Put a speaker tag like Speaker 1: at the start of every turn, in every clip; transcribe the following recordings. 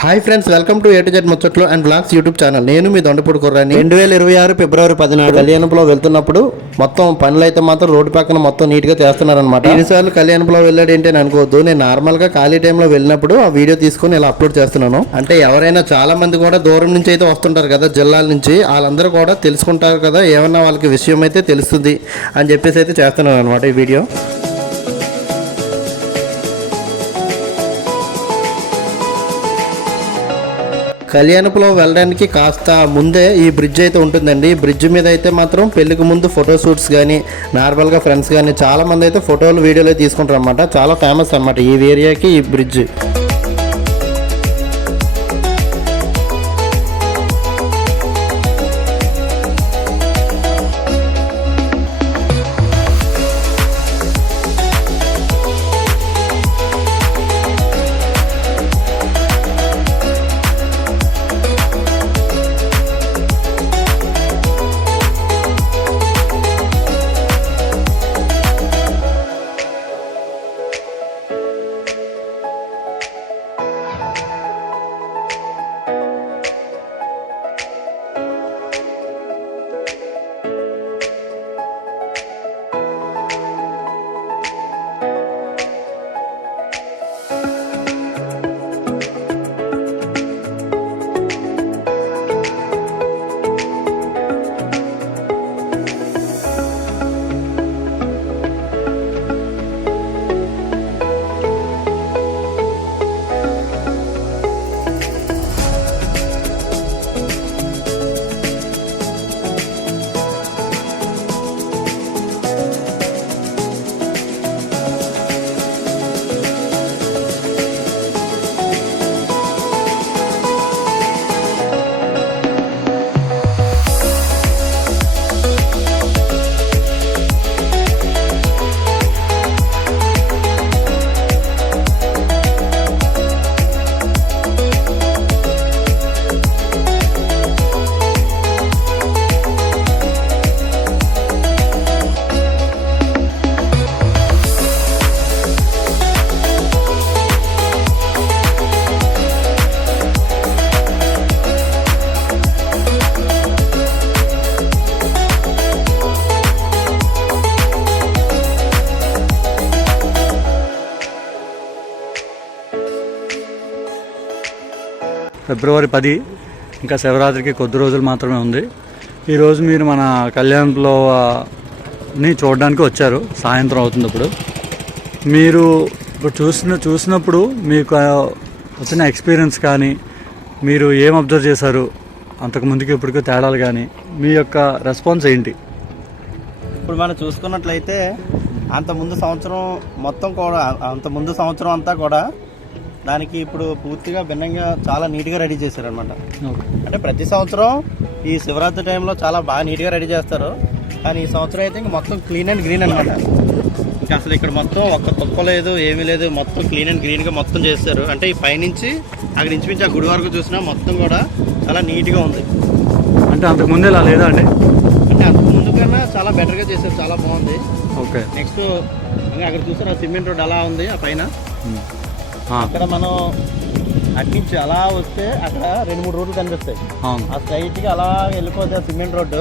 Speaker 1: Hi friends welcome to A to Z ముచ్చట్లు and blogs YouTube channel నేను మీ దొండపూడి కుర్రాని రెండు వేల ఇరవై ఆరు ఫిబ్రవరి పదినాడు కళ్యాణంలో వెళ్తున్నప్పుడు మొత్తం పనులు అయితే మాత్రం రోడ్డు పక్కన మొత్తం నీట్గా చేస్తున్నారనమాట ఎన్నిసార్లు కళ్యాణంలో వెళ్ళాడు ఏంటి అని అనుకోవద్దు. నేను నార్మల్గా ఖాళీ టైంలో వెళ్ళినప్పుడు ఆ వీడియో తీసుకొని ఇలా అప్లోడ్ చేస్తున్నాను. అంటే ఎవరైనా చాలా మంది కూడా దూరం నుంచి అయితే వస్తుంటారు కదా జిల్లాల నుంచి. వాళ్ళందరూ కూడా తెలుసుకుంటారు కదా ఏమన్నా వాళ్ళకి విషయం అయితే తెలుస్తుంది అని చెప్పేసి అయితే చేస్తున్నాను అనమాట ఈ వీడియో. కళ్యాణపురం వెళ్ళడానికి కాస్త ముందే ఈ బ్రిడ్జ్ అయితే ఉంటుందండి. ఈ బ్రిడ్జ్ మీద అయితే మాత్రం పెళ్ళికి ముందు ఫోటో షూట్స్ కానీ నార్మల్గా ఫ్రెండ్స్ కానీ చాలా మంది అయితే ఫోటోలు వీడియోలు తీసుకుంటారు అనమాట చాలా ఫేమస్ అనమాట ఈ ఏరియాకి ఈ బ్రిడ్జ్
Speaker 2: ఫిబ్రవరి పది ఇంకా శివరాత్రికి కొద్ది రోజులు మాత్రమే ఉంది. ఈరోజు మీరు మన కళ్యాణంలో ని చూడడానికి వచ్చారు సాయంత్రం అవుతుంది ఇప్పుడు మీరు ఇప్పుడు చూసిన చూసినప్పుడు మీకు వచ్చిన ఎక్స్పీరియన్స్ కానీ మీరు ఏం అబ్జర్వ్ చేశారు అంతకు ముందుకి ఇప్పటికీ తేడాలు కానీ మీ యొక్క రెస్పాన్స్ ఏంటి?
Speaker 1: ఇప్పుడు మనం చూసుకున్నట్లయితే అంత ముందు సంవత్సరం మొత్తం కూడా అంత ముందు సంవత్సరం అంతా కూడా దానికి ఇప్పుడు పూర్తిగా భిన్నంగా చాలా నీట్గా రెడీ చేశారనమాట అంటే ప్రతి సంవత్సరం ఈ శివరాత్రి టైంలో చాలా బాగా నీట్గా రెడీ చేస్తారు. కానీ ఈ సంవత్సరం అయితే ఇంకా మొత్తం క్లీన్ అండ్ గ్రీన్ అనమాట ఇంకా అసలు ఇక్కడ మొత్తం ఒక్క తుప్ప లేదు ఏమీ లేదు. మొత్తం క్లీన్ అండ్ గ్రీన్గా మొత్తం చేస్తారు. అంటే ఈ పైనుంచి అక్కడ ఇంచుమించి ఆ గుడి వరకు చూసినా మొత్తం కూడా చాలా నీట్గా ఉంది.
Speaker 2: అంటే అంతకు ముందు ఇలా లేదా అండి?
Speaker 1: అంటే అంత ముందు కన్నా చాలా బెటర్గా చేశారు. చాలా బాగుంది.
Speaker 2: ఓకే.
Speaker 1: నెక్స్ట్ అక్కడ చూసారు ఆ సిమెంట్ రోడ్ అలా ఉంది ఆ పైన.
Speaker 2: ఆ,
Speaker 1: అక్కడ మనం అట్నుంచి అలా వస్తే అక్కడ రెండు మూడు రోడ్లు కనిపిస్తాయి. ఆ స్ట్రైట్గా అలా వెళ్ళిపోతే ఆ సిమెంట్ రోడ్డు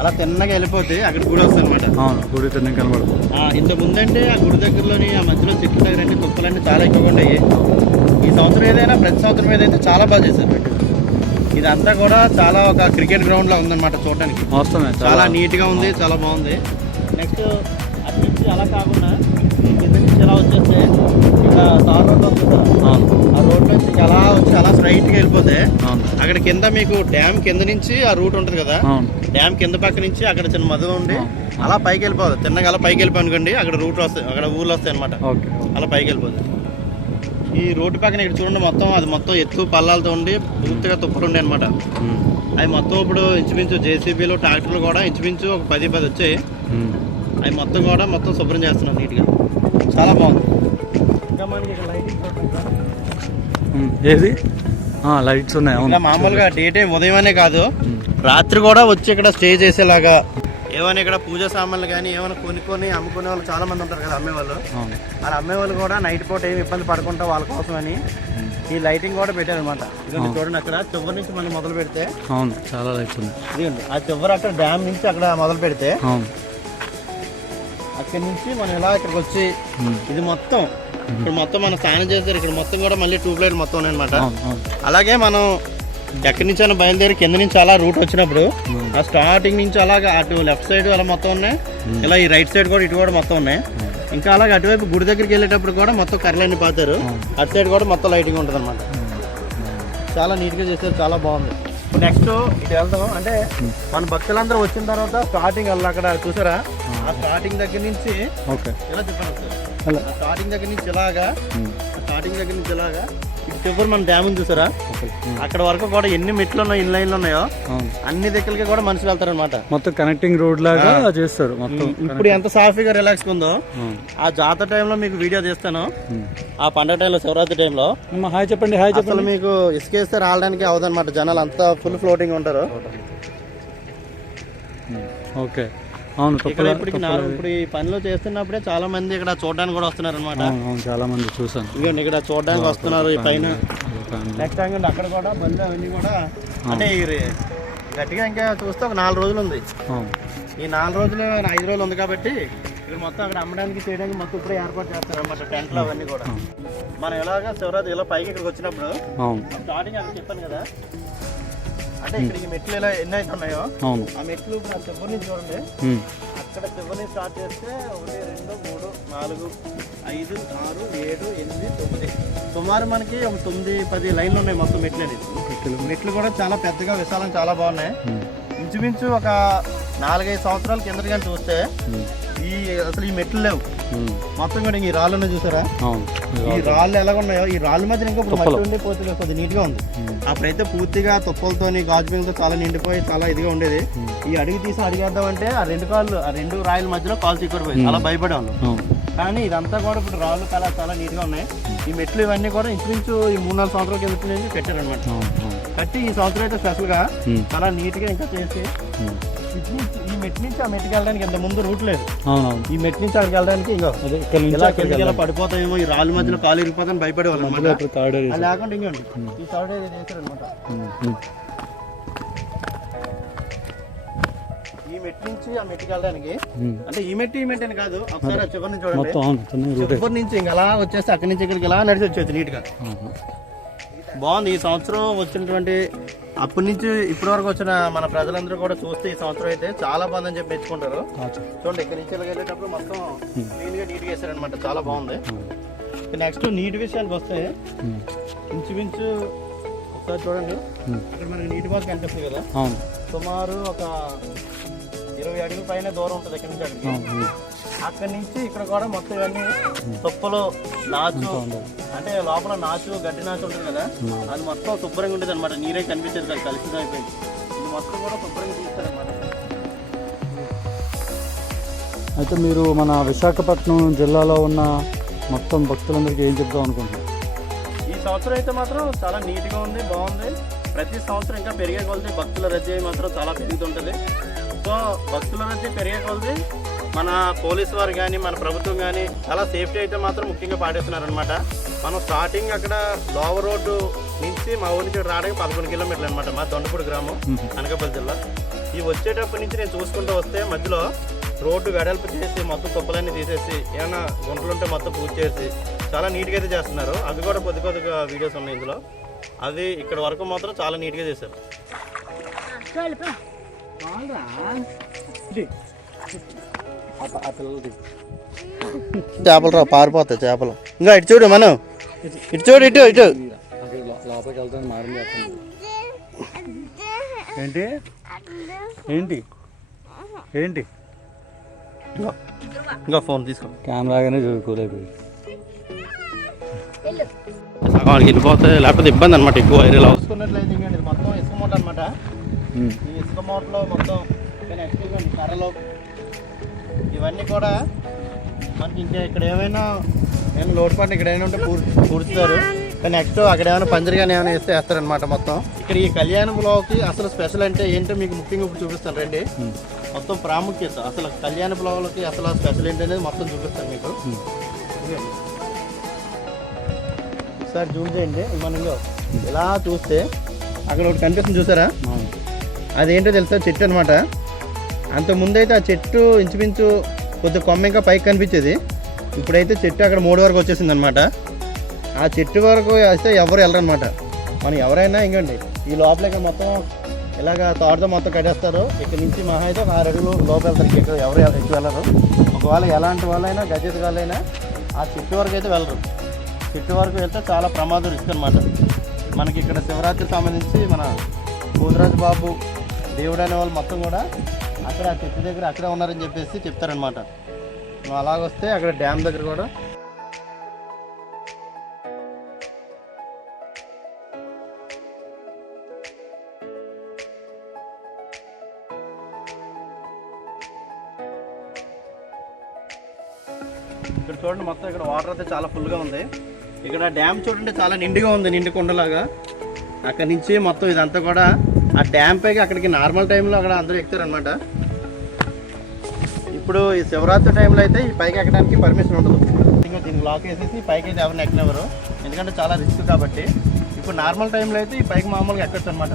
Speaker 1: అలా తిన్నగా వెళ్ళిపోతే అక్కడ గుడి వస్తుంది అనమాట
Speaker 2: అవును గుడి తిన్న కనబడుతుంది.
Speaker 1: ఇంత ముందంటే ఆ గుడి దగ్గరలోని ఆ మధ్యలో చెట్ల దగ్గర అంటే తుప్పలన్నీ చాలా ఎక్కువగా ఉండేవి. ఈ సంవత్సరం ఏదైనా ప్రతి సంవత్సరం ఏదైతే చాలా బాగా చేశారు ఇదంతా కూడా చాలా ఒక క్రికెట్ గ్రౌండ్ లా ఉందన్నమాట చూడడానికి చాలా నీట్గా ఉంది చాలా బాగుంది. నెక్స్ట్ అటు నుంచి అలా కాకుండా ఎలా వచ్చేస్తే ఇక్కడ తార్ రోడ్
Speaker 2: అవును.
Speaker 1: ఆ రోడ్ నుంచి అలా వచ్చి అలా స్ట్రైట్గా వెళ్ళిపోతే అక్కడ కింద మీకు డ్యామ్ కింద నుంచి ఆ రూట్ ఉంటుంది కదా డ్యామ్ కింద పక్క నుంచి అక్కడ చిన్న మధు ఉండి అలా పైకి వెళ్ళిపోదు తిన్నగా అలా పైకి వెళ్ళిపోయి అనుకోండి అక్కడ రూట్ వస్తాయి అక్కడ ఊర్లు వస్తాయి అనమాట అలా పైకి వెళ్ళిపోదు ఈ రోడ్డు పక్కన ఇక్కడ చూడండి మొత్తం అది మొత్తం ఎత్తు పల్లాలతో ఉండి పూర్తిగా తుప్పలు ఉండే అనమాట అవి మొత్తం ఇప్పుడు ఇంచుమించు జేసీబీలు ట్రాక్టర్లు కూడా ఇంచుమించు ఒక పది పది వచ్చాయి. అవి మొత్తం కూడా మొత్తం శుభ్రం చేస్తున్నాం నీట్గా. చాలా బాగుంది. ఇంకా మనకి ఇక్కడ లైటింగ్
Speaker 2: ఉమ్, ఏది? లైట్స్ ఉన్నాయి అవును.
Speaker 1: మామూలుగా డే టైం ఉదయం అనే కాదు. రాత్రి కూడా వచ్చి ఇక్కడ స్టే చేసేలాగా. ఏమైనా ఇక్కడ పూజ సామాన్లు కానీ ఏమైనా కొనుక్కొని అమ్ముకునే వాళ్ళు చాలా మంది ఉంటారు కదా అమ్మేవాళ్ళు.
Speaker 2: అవును.
Speaker 1: అలా అమ్మేవాళ్ళు కూడా నైట్ పూట ఏమి ఇబ్బంది పడకుండా వాళ్ళ కోసం అని ఈ లైటింగ్ కూడా పెట్టారు అనమాట ఇదిగోండి చూడండి అక్కడ చివరి నుంచి మనం మొదలు పెడితే.
Speaker 2: అవును చాలా లైట్స్ ఉంది
Speaker 1: ఇదిగోండి ఆ చివరి అక్కడ డ్యామ్ నుంచి అక్కడ మొదలు పెడితే
Speaker 2: అవును.
Speaker 1: అక్కడి నుంచి మనం ఇలా ఇక్కడికి వచ్చి. ఇది మొత్తం. ఇక్కడ మొత్తం మనం స్నానం చేస్తారు ఇక్కడ మొత్తం కూడా మళ్ళీ ట్యూబ్ లైట్ మొత్తం
Speaker 2: అవును
Speaker 1: అలాగే మనం ఎక్కడి నుంచి అయినా బయలుదేరి కింద నుంచి అలా రూట్ వచ్చినప్పుడు. ఆ స్టార్టింగ్ నుంచి అలాగా అటు లెఫ్ట్ సైడ్ అలా మొత్తం ఉన్నాయి. ఇలా ఈ రైట్ సైడ్ కూడా ఇటు కూడా మొత్తం ఉన్నాయి. ఇంకా అలాగే అటువైపు గుడి దగ్గరికి వెళ్ళేటప్పుడు కూడా మొత్తం కర్రలన్నీ పాతారు. అటు సైడ్ కూడా మొత్తం లైటింగ్ ఉంటుంది అనమాట చాలా నీట్గా చేశారు చాలా బాగుంది. నెక్స్ట్ ఇటు వెళ్దాం. అంటే మన భక్తులందరూ వచ్చిన తర్వాత స్టార్టింగ్ వెళ్ళాలి అక్కడ చూసారా? ఆ. స్టార్టింగ్ దగ్గర నుంచి
Speaker 2: ఓకే.
Speaker 1: ఇలా చెప్పండి.
Speaker 2: అలా.
Speaker 1: ఆ స్టార్టింగ్ దగ్గర నుంచి ఇలాగా స్టార్టింగ్ దగ్గర నుంచి ఇలాగా. చివరి మన డ్యామ్ ఉంది చూసారా. అక్కడ వరకు కూడా ఎన్ని మెట్లు ఉన్నాయో ఎన్ని లైన్లు ఉన్నాయో అన్ని దగ్గరికి కూడా మనుషులు వెళ్తారనమాట
Speaker 2: మొత్తం కనెక్టింగ్ రోడ్ లాగా చేస్తారు మొత్తం
Speaker 1: ఇప్పుడు ఎంత సాఫీగా రిలాక్స్ ఉందో ఆ జాతర టైంలో మీకు వీడియో తీస్తాను
Speaker 2: ఉమ్.
Speaker 1: ఆ పండగ టైంలో శివరాత్రి టైంలో
Speaker 2: హాయ్ చెప్పండి హాయ్ చెప్పండి.
Speaker 1: మీకు ఇసుకేస్తే రావడానికి అవదన్నమాట జనాలు అంతా ఫుల్ ఫ్లోటింగ్ ఉంటారు.
Speaker 2: ఓకే. అవును
Speaker 1: ఇక్కడ
Speaker 2: తప్పలా
Speaker 1: ఇప్పుడు నా- ఇప్పుడు ఈ పనిలో చేస్తున్నప్పుడే చాలా మంది ఇక్కడ చూడడానికి కూడా వస్తున్నారు అనమాట
Speaker 2: చాలా మంది చూసాను
Speaker 1: ఇదిగోండి ఇక్కడ చూడడానికి వస్తున్నారు ఈ పైన. నెక్స్ట్ అక్కడ కూడా బండి అవన్నీ కూడా అంటే గట్టిగా ఇంకా చూస్తే ఒక నాలుగు రోజులు ఉంది. ఈ నాలుగు రోజులు ఐదు రోజులు ఉంది కాబట్టి ఇక్కడ మొత్తం అక్కడ అమ్మడానికి చేయడానికి మొత్తం ఇప్పుడే ఏర్పాటు చేస్తారు అనమాట టెంట్లు అవన్నీ కూడా. మనం ఎలాగా శివరాత్రి ఇలా పైకి ఇక్కడికి వచ్చినప్పుడు స్టార్టింగ్ అక్కడ చెప్పాను కదా. అంటే ఇక్కడ ఈ మెట్లు ఎన్ని అయితే ఉన్నాయో
Speaker 2: అవును
Speaker 1: ఆ మెట్లు ఇప్పుడు ఆ చివరి నుంచి చూడండి. అక్కడ చివరి నుంచి స్టార్ట్ చేస్తే ఒకటి రెండు మూడు నాలుగు ఐదు ఆరు ఏడు ఎనిమిది తొమ్మిది సుమారు మనకి ఒక తొమ్మిది పది లైన్లు ఉన్నాయి మొత్తం మెట్లు అనేది మెట్లు కూడా చాలా పెద్దగా విశాలం చాలా బాగున్నాయి. ఇంచుమించు ఒక నాలుగైదు సంవత్సరాల కిందట కానీ చూస్తే. ఈ అసలు ఈ మెట్లు లేవు. మొత్తం కూడా ఈ రాళ్ళు ఉన్నాయి చూసారా? ఈ రాళ్ళు. ఎలా ఉన్నాయో ఈ రాళ్ళ మధ్య ఇంకా ఇప్పుడు మట్టి ఉండి పోతుంది కొద్ది నీట్గా ఉంది.
Speaker 2: ఉమ్.
Speaker 1: అప్పుడైతే పూర్తిగా తుప్పలతోని గాజు బిందుతో చాలా నిండిపోయి చాలా ఇదిగా ఉండేది. ఈ అడుగు తీసి అడిగేద్దామంటే ఆ రెండు కాళ్ళు ఆ రెండు రాయల మధ్యలో కాలు చిక్కుడిపోయింది అలా భయపడే ఉన్నాం
Speaker 2: అవును
Speaker 1: కానీ ఇదంతా కూడా ఇప్పుడు రాళ్ళు కళ చాలా నీట్గా ఉన్నాయి. ఈ మెట్లు ఇవన్నీ కూడా ఇంచుమించు ఈ మూడు నాలుగు సంవత్సరాల కింద పెట్టారనమాట కట్టి ఈ సంవత్సరం అయితే స్పెషల్గా. చాలా నీట్గా ఇంకా చేసి. ఇటు నుంచి ఈ మెట్ నుంచి ఆ మెట్టుకి వెళ్ళడానికి ఇంత ముందు రూట్ లేదు.
Speaker 2: అవును అవును
Speaker 1: ఈ మెట్ నుంచి అక్కడికి వెళ్ళడానికి ఇంకో
Speaker 2: అదే ఇక్కడ నుంచి
Speaker 1: ఇలా కిందకి ఇలా పడిపోతాయేమో ఈ రాళ్ళ మధ్యలో కాలు ఇరిగిపోతాయని భయపడేవాళ్ళు
Speaker 2: అక్కడ థర్డ్.
Speaker 1: అది లేకుండా ఇంకోండి ఈ సైడ్ ఏదో చేశారనమాట
Speaker 2: ఉమ్. ఉమ్.
Speaker 1: ఈ మెట్ నుంచి ఆ మెట్టుకి వెళ్ళడానికి
Speaker 2: ఉమ్.
Speaker 1: అంటే ఈ మెట్టు ఈ మెట్టు అని కాదు ఒకసారి ఆ చివరి నుంచి చూడండి.
Speaker 2: మొత్తం అవును చిన్న రూటే
Speaker 1: చివరి నుంచి ఇంకా అలా వచ్చేస్తే అక్కడి నుంచి ఇక్కడికి ఇలా నడిచి వచ్చేది నీట్గా.
Speaker 2: అవును.
Speaker 1: బాగుంది ఈ సంవత్సరం వచ్చినటువంటి అప్పటి నుంచి ఇప్పటి వరకు వచ్చిన మన ప్రజలందరూ కూడా చూస్తే ఈ సంవత్సరం అయితే చాలా బాగుందని చెప్పి మెచ్చుకుంటారు. చూడండి ఇక్కడ నుంచి వెళ్ళేటప్పుడు మొత్తం క్లీన్గా నీట్గా వేసారనమాట చాలా బాగుంది. నెక్స్ట్ నీటి విషయానికి వస్తే. ఇంచుమించు ఒకసారి చూడండి
Speaker 2: ఉమ్.
Speaker 1: అక్కడ మనకి నీటి బాగా కనిపిస్తుంది కదా సుమారు ఒక ఇరవై అడుగుల పైన దూరం ఉంటుంది ఇక్కడ నుంచి అక్కడికి
Speaker 2: ఉమ్.
Speaker 1: అక్కడి నుంచి ఇక్కడ కూడా మొత్తం ఇవన్నీ తుప్పలు నాచు అంటే లోపల నాచు గడ్డి నాచు ఉంటుంది కదా? అది మొత్తం శుభ్రంగా ఉంటుంది అనమాట నీరే కనిపించేది కదా కలిసి అయిపోయింది. ఇది మొత్తం కూడా శుభ్రంగా తీస్తారనమాట
Speaker 2: అయితే మీరు మన విశాఖపట్నం జిల్లాలో ఉన్న మొత్తం భక్తులందరికీ ఏం చెప్దాం అనుకుంటున్నారు?
Speaker 1: ఈ సంవత్సరం అయితే మాత్రం చాలా నీట్గా ఉంది బాగుంది. ప్రతి సంవత్సరం ఇంకా పెరిగే కొలది భక్తుల రద్దీ మాత్రం చాలా పెరుగుతుంటుంది. సో భక్తుల రద్దీ పెరిగే కొలది మన పోలీస్ వారు కానీ మన ప్రభుత్వం కానీ చాలా సేఫ్టీ అయితే మాత్రం ముఖ్యంగా పాటిస్తున్నారనమాట మనం స్టార్టింగ్ అక్కడ లోవర్ రోడ్డు నుంచి మా ఊరి నుంచి రావడానికి పదకొండు కిలోమీటర్లు అనమాట మా దొండపూడి గ్రామం అనకాపల్లి జిల్లా. ఈ వచ్చేటప్పటి నుంచి నేను చూసుకుంటూ వస్తే మధ్యలో రోడ్డు వెడల్పు చేసి మొత్తం తుప్పలన్నీ తీసేసి ఏమైనా గుంటలు ఉంటే మొత్తం పూర్తి చేసి చాలా నీట్గా అయితే చేస్తున్నారు. అవి కూడా కొద్ది కొద్దిగా వీడియోస్ ఉన్నాయి ఇందులో. అవి ఇక్కడ వరకు మాత్రం చాలా నీట్గా చేశారు. చేపలు రా పారిపోతాయి చేపలు. ఇంకా ఇటు చూడు మనం. ఇటు చూడు ఇటు ఇటు.
Speaker 2: లోపలికి వెళ్తాను మారం ఏంటి? ఏంటి? ఏంటి?
Speaker 1: ఇంకా ఫోన్ తీసుకో.
Speaker 2: కెమెరాగానే కూలైపోయి
Speaker 1: సగం వాడికి వెళ్ళిపోతే లేకపోతే ఇబ్బంది అనమాట ఎక్కువ ఇంకండి ఇది మొత్తం ఇసుక మూట అనమాట ఈ ఇసుక మూటలో మొత్తం కర్రలు. ఇవన్నీ కూడా మనకి ఇంకా ఇక్కడ ఏమైనా నేను లోటుపాటు ఇక్కడ ఏమైనా ఉంటే పూర్ పూడ్చుతారు నెక్స్ట్ అక్కడ ఏమైనా పందిరి కానీ ఏమైనా వేస్తే వేస్తారనమాట మొత్తం. ఇక్కడ ఈ కళ్యాణంలోకి అసలు స్పెషల్ అంటే ఏంటో మీకు ముఖ్యంగా ఇప్పుడు చూపిస్తాను రండి. మొత్తం ప్రాముఖ్యత. అసలు కళ్యాణ పులావులకి అసలు స్పెషల్ ఏంటి అనేది మొత్తం చూపిస్తాను మీకు. ఒకసారి జూమ్ చేయండి. మనం ఇంకో ఇలా చూస్తే అక్కడ ఒకటి కనిపిస్తుంది చూసారా? అదేంటో తెలుసా? చెట్టు అనమాట అంత ముందైతే ఆ చెట్టు ఇంచుమించు కొద్ది కొమ్మ ఇంకా పైకి కనిపించేది. ఇప్పుడైతే చెట్టు అక్కడ మూడు వరకు వచ్చేసింది అనమాట ఆ చెట్టు వరకు వస్తే ఎవరు వెళ్ళరనమాట. మనం ఎవరైనా ఇంకండి ఈ లోపలికి మొత్తం ఇలాగ తోటతో మొత్తం కట్టేస్తారు. ఇక్కడ నుంచి మహా అయితే ఆరు అడుగులు లోపల వెళ్తారు. ఇక్కడ ఎవరు ఎక్కువ వెళ్ళరు. ఒకవేళ ఎలాంటి వాళ్ళైనా గజెత్ వాళ్ళైనా ఆ చెట్టు వరకు అయితే వెళ్ళరు. చెట్టు వరకు వెళ్తే చాలా ప్రమాదం రిస్క్ అనమాట మనకి ఇక్కడ శివరాత్రికి సంబంధించి మన భూదరాజు బాబు దేవుడు అనే వాళ్ళు మొత్తం కూడా అక్కడ చెట్టు దగ్గర అక్కడే ఉన్నారని చెప్పేసి చెప్తారనమాట నువ్వు అలాగొస్తే అక్కడ డ్యామ్ దగ్గర కూడా ఇక్కడ చూడండి మొత్తం ఇక్కడ వాటర్ అయితే చాలా ఫుల్గా ఉంది. ఇక్కడ డ్యామ్ చూడండి చాలా నిండుగా ఉంది నిండు కొండలాగా. అక్కడ నుంచి మొత్తం ఇదంతా కూడా ఆ డ్యామ్ పైకి అక్కడికి నార్మల్ టైంలో అక్కడ అందరూ ఎక్కుతారనమాట ఇప్పుడు ఈ శివరాత్రి టైంలో అయితే ఈ పైకి ఎక్కడానికి పర్మిషన్ ఉండదు. ఇంకా దీన్ని లాక్ వేసేసి పైకి అయితే ఎవరిని ఎక్కనివ్వరు. ఎందుకంటే చాలా రిస్క్ కాబట్టి. ఇప్పుడు నార్మల్ టైంలో అయితే ఈ పైకి మామూలుగా ఎక్కచ్చు అనమాట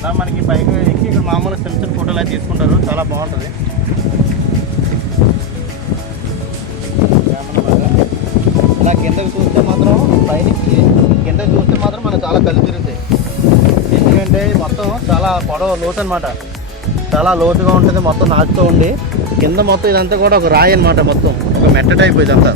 Speaker 1: అలా మనకి పైకి ఎక్కి ఇక్కడ మామూలుగా చిన్న చిన్న ఫోటోలు అయితే తీసుకుంటారు. చాలా బాగుంటుంది. ఇలా కిందకు చూస్తే మాత్రం పైకి కిందకు చూస్తే మాత్రం మనకు చాలా కళ్ళు తిరుగుతాయి. ఎందుకంటే మొత్తం చాలా పొడవ లోతు అనమాట చాలా లోతుగా ఉంటుంది మొత్తం నాచుతూ ఉండి కింద మొత్తం ఇదంతా కూడా ఒక రాయి అనమాట మొత్తం ఒక మెట్ట టైప్ ఇదంతా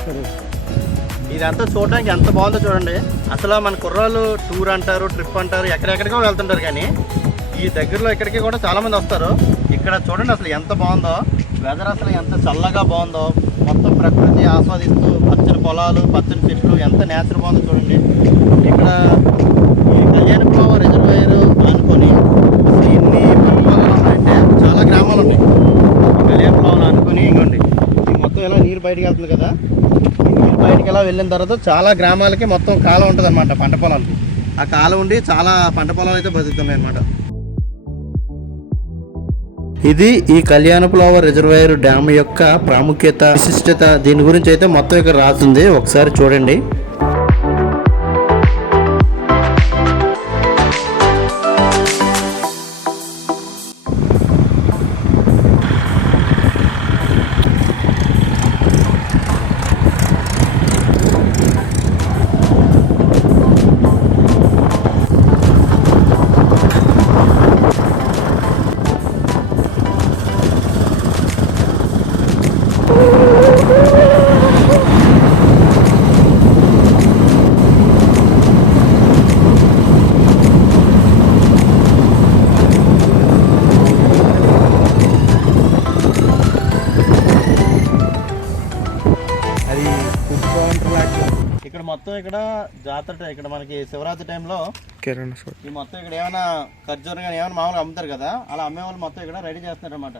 Speaker 1: Thank you. ఇదంతా చూడడానికి ఎంత బాగుందో చూడండి. అసలు మన కుర్రాళ్ళు టూర్ అంటారు ట్రిప్ అంటారు ఎక్కడెక్కడికో వెళ్తుంటారు కానీ ఈ దగ్గరలో ఇక్కడికి కూడా చాలామంది వస్తారు. ఇక్కడ చూడండి అసలు ఎంత బాగుందో. వెదర్ అసలు ఎంత చల్లగా బాగుందో. మొత్తం ప్రకృతి ఆస్వాదిస్తూ పచ్చని పొలాలు పచ్చని చెట్లు ఎంత నేచర్ బాగుందో చూడండి. ఇక్కడ ఈ కళ్యాణపురం రిజర్వాయర్ అనుకొని అసలు ఎన్ని పొలాలు ఉన్నాయంటే చాలా గ్రామాలు ఉన్నాయి. కళ్యాణపురం అనుకొని ఇంకోండి ఈ మొత్తం ఇలా నీరు బయటకు వెళ్తుంది కదా. బయటికి ఎలా వెళ్ళిన తర్వాత చాలా గ్రామాలకి మొత్తం కాలం ఉంటుంది అనమాట పంట పొలాలకి. ఆ కాలం ఉండి చాలా పంట పొలాలు అయితే బతుకుతున్నాయి అనమాట ఇది ఈ కళ్యాణపులవర్ రిజర్వాయర్ డ్యామ్ యొక్క ప్రాముఖ్యత విశిష్టత దీని గురించి అయితే మొత్తం ఇక్కడ రాస్తుంది. ఒకసారి చూడండి. ఇక్కడ మొత్తం ఇక్కడ జాతర టై- ఇక్కడ మనకి శివరాత్రి టైంలో ఈ మొత్తం ఇక్కడ ఏమైనా ఖర్జూరం కానీ ఏమైనా మామూలుగా అమ్ముతారు కదా అలా అమ్మే వాళ్ళు మొత్తం ఇక్కడ రెడీ చేస్తున్నారు అనమాట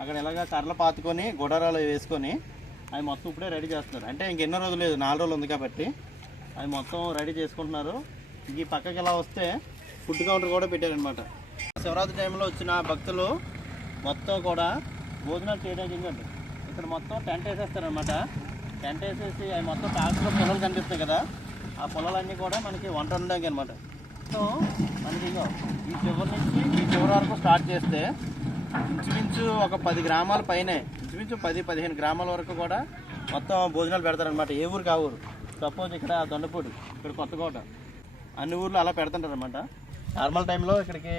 Speaker 1: అక్కడ ఇలాగ కర్రలు పాతుకొని గుడారాలు వేసుకొని అవి మొత్తం ఇప్పుడే రెడీ చేస్తున్నారు. అంటే ఇంకెన్నో రోజులు లేదు నాలుగు రోజులు ఉంది కాబట్టి అవి మొత్తం రెడీ చేసుకుంటున్నారు. ఇంక ఈ పక్కకి ఇలా వస్తే ఫుడ్ కౌంటర్ కూడా పెట్టారనమాట శివరాత్రి టైంలో వచ్చిన భక్తులు మొత్తం కూడా భోజనాలు చేయడానికి ఇక్కడ మొత్తం టెంట్ వేసేస్తారనమాట టెంట్ వేసేసి అవి మొత్తం టాక్స్లో పొలాలు కనిపిస్తాయి కదా ఆ పొలాలన్నీ కూడా మనకి వంట ఉండడానికి అనమాట సో మనకి ఈ చివరి నుంచి ఈ చివరి వరకు స్టార్ట్ చేస్తే ఇంచుమించు ఒక పది గ్రామాల పైనే ఇంచుమించు పది పదిహేను గ్రామాల వరకు కూడా మొత్తం భోజనాలు పెడతారనమాట ఏ ఊరికి ఆ ఊరు? సపోజ్ ఇక్కడ దొండపూడి ఇక్కడ కొత్తకోట. అన్ని ఊర్లు అలా పెడుతుంటారనమాట నార్మల్ టైంలో ఇక్కడికి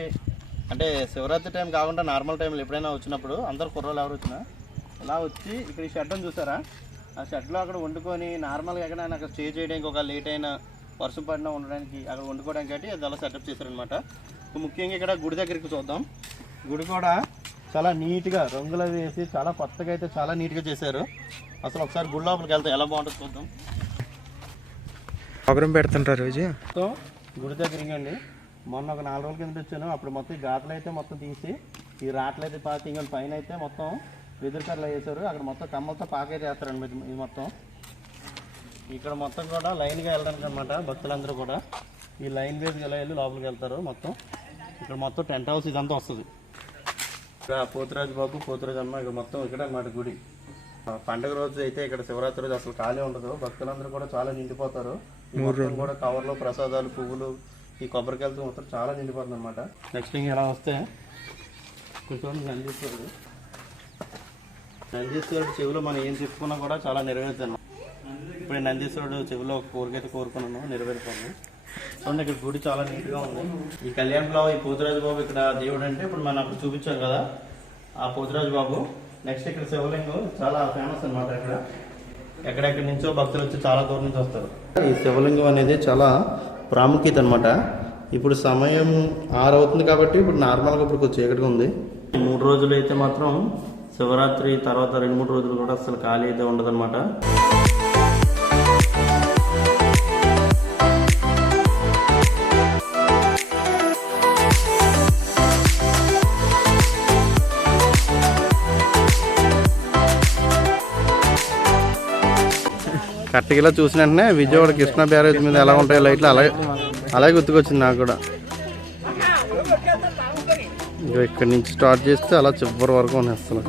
Speaker 1: అంటే శివరాత్రి టైం కాకుండా నార్మల్ టైంలో ఎప్పుడైనా వచ్చినప్పుడు అందరు కుర్రోళ్ళు ఎవరు వచ్చినా ఇలా వచ్చి ఇక్కడ ఈ షెడ్ చూసారా? ఆ షెడ్లో అక్కడ వండుకొని నార్మల్గా ఎక్కడైనా అక్కడ స్టే చేయడానికి ఒక లేట్ అయినా వర్షం పడినా ఉండడానికి అక్కడ వండుకోవడానికి కాబట్టి అది అలా సెటప్ చేశారనమాట ముఖ్యంగా ఇక్కడ గుడి దగ్గరికి చూద్దాం. గుడి కూడా చాలా నీట్గా రంగులు వేసి చాలా కొత్తగా అయితే చాలా నీట్గా చేశారు. అసలు ఒకసారి గుడి లోపలికి వెళ్తే ఎలా బాగుంటుందో చూద్దాం.
Speaker 3: ప్రోగ్రామ్ పెడుతుంటారు రోజు
Speaker 1: మొత్తం గుడి దగ్గరికి అండి మొన్న ఒక నాలుగు రోజుల కింద వచ్చాను అప్పుడు మొత్తం ఈ ఘాట్లు అయితే మొత్తం తీసి ఈ రాట్లు అయితే పాతి ఇంకా పైన అయితే మొత్తం వెదురు కర్రలు వేసారు అక్కడ మొత్తం కమ్మలతో పాకైతే వేస్తారండి ఇది- మొత్తం. ఇక్కడ మొత్తం కూడా లైన్గా వెళ్ళడానికి అనమాట భక్తులందరూ కూడా. ఈ లైన్ వేసి ఇలా వెళ్ళి లోపలికి వెళ్తారు మొత్తం. ఇక్కడ మొత్తం టెంట్ హౌస్ ఇదంతా వస్తుంది. ఇక్కడ పోతురాజు బాబు పోతురాజు అమ్మ ఇక్కడ మొత్తం ఇక్కడ అన్నమాట గుడి. పండుగ రోజు అయితే ఇక్కడ శివరాత్రి రోజు అసలు ఖాళీ ఉండదు. భక్తులందరూ కూడా చాలా నిండిపోతారు. మొత్తం కూడా కవర్లో ప్రసాదాలు పువ్వులు ఈ కొబ్బరికాయలతో మొత్తం చాలా నిండిపోతుంది అనమాట నెక్స్ట్ ఇంకా ఇలా వస్తే కొంచెం నందీశ్వరుడు నందీశ్వరుడు చెవిలో మనం ఏం చెప్పుకున్నా కూడా చాలా నెరవేరుతుంది ఇప్పుడు నందీశ్వరుడు చెవిలో ఒక కోరికైతే కోరుకున్నాను నెరవేరుతుంది. చూడండి ఇక్కడ గుడి చాలా నీట్గా ఉంది. ఈ కళ్యాణంలో ఈ పోతురాజు బాబు ఇక్కడ దేవుడు అంటే ఇప్పుడు మనం అక్కడ చూపించాం కదా. ఆ పోతురాజు బాబు నెక్స్ట్ ఇక్కడ శివలింగం చాలా ఫేమస్ అనమాట ఇక్కడ. ఎక్కడెక్కడి నుంచో భక్తులు వచ్చి చాలా దూరం నుంచి వస్తారు. ఈ శివలింగం అనేది చాలా ప్రాముఖ్యత అనమాట ఇప్పుడు సమయం ఆరు అవుతుంది కాబట్టి ఇప్పుడు నార్మల్గా ఇప్పుడు కొంచెం చీకటిగా ఉంది. ఈ మూడు రోజులు అయితే మాత్రం శివరాత్రి తర్వాత రెండు మూడు రోజులు కూడా అసలు ఖాళీ అయితే ఉండదన్నమాట. కరెక్ట్గా ఇలా చూసిన వెంటనే విజయవాడ కృష్ణా బ్యారేజ్ మీద ఎలా ఉంటాయి లైట్లు అలాగే అలాగే గుర్తుకొచ్చింది నాకు కూడా. ఇక్కడ నుంచి స్టార్ట్ చేస్తే అలా చివరి వరకు ఉన్నాయి అసలు